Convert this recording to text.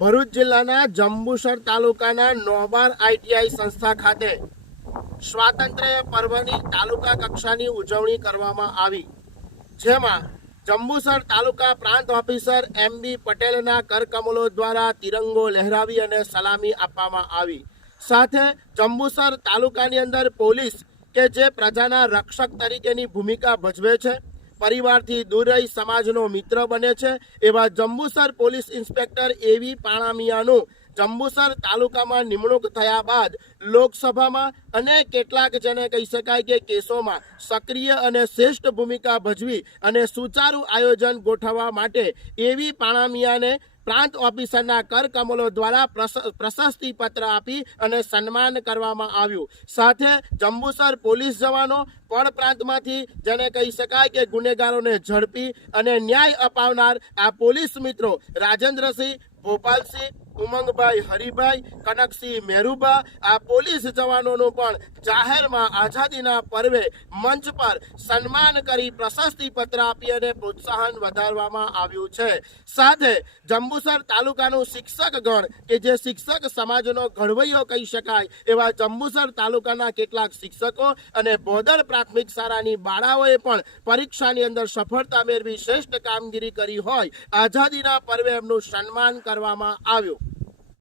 ભરૂચ જિલ્લાના જંબુસર તાલુકાના નોબાર આઈટીઆઈ સંસ્થા ખાતે સ્વાતંત્ર્ય પર્વની તાલુકા કક્ષાની ઉજવણી કરવામાં આવી, જેમાં જંબુસર તાલુકા પ્રાંત ઓફિસર એમ બી પટેલના કરકમલો દ્વારા તિરંગો લહેરાવી અને સલામી આપવામાં આવી. સાથે જંબુસર તાલુકાની અંદર પોલીસ કે જે પ્રજાના રક્ષક તરીકેની ભૂમિકા ભજવે છે પરિવારથી દૂર રહી સમાજનો મિત્ર બને છે એવા જંબુસર પોલીસ ઇન્સ્પેક્ટર એવી પાણામિયાનું જંબુસર તાલુકામાં નિમણૂક થયા બાદ લોકસભામાં અને કેટલાક જેને કહી શકાય કે કેસોમાં સક્રિય અને શ્રેષ્ઠ ભૂમિકા ભજવી અને સુચારુ આયોજન ગોઠવવા માટે એવી પાણામિયાને પ્રાંત ઓફિસરના કરકમલો દ્વારા પ્રશ- પ્રશસ્તિ પત્ર આપી અને સન્માન કરવામાં આવ્યું. સાથે જંબુસર પોલીસ જવાનો પણ પ્રાંતમાંથી, જેને કહી શકાય કે ગુનેગારોને ઝડપી અને ન્યાય અપાવનાર આ પોલીસ મિત્રો રાજેન્દ્રસિંહ ભોપાલસિંહ ઉમંગભાઈ, હરિભાઈ, કનકસિંહ મેરુબા આ પોલીસ જવાનોનું પણ જાહેરમાં આઝાદીના પર્વે મંચ પર સન્માન કરી પ્રશસ્તિ પત્ર આપી અને પ્રોત્સાહન વધારવામાં આવ્યું છે. સાથે જંબુસર તાલુકાનું શિક્ષક ગણ કે જે શિક્ષક સમાજનો ઘડવૈયો કહી શકાય, એવા જંબુસર તાલુકાના કેટલાક શિક્ષકો અને બોદર પ્રાથમિક શાળાની બાળાઓએ પણ પરીક્ષાની અંદર સફળતા મેળવી શ્રેષ્ઠ કામગીરી કરી હોય, આઝાદીના પર્વે એમનું સન્માન કરવામાં આવ્યું.